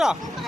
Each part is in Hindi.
दूसरा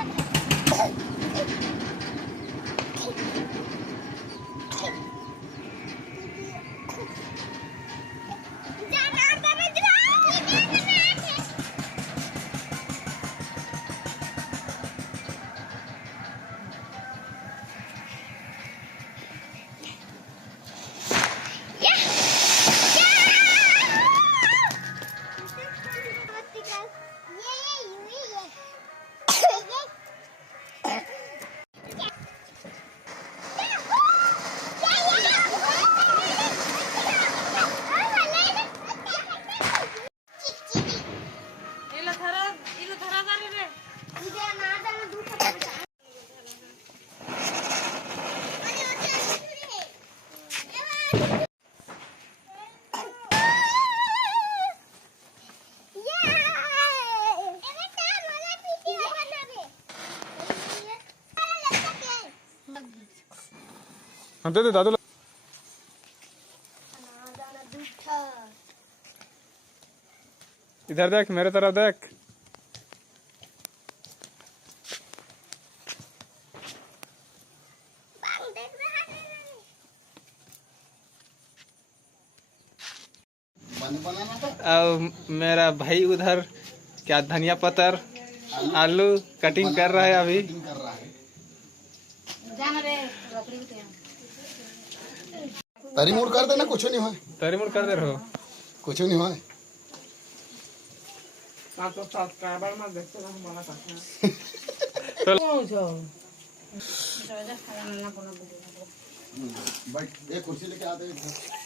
हाँ दे दादू इधर देख मेरे तरफ देख अब मेरा भाई उधर क्या धनिया पत्तर आलू कटिंग कर रहा है अभी। तरी मूड कर देना, कुछ नहीं है। तरी मूड कर दे रहे हो, कुछ नहीं है। एक कुर्सी लेके आते हैं।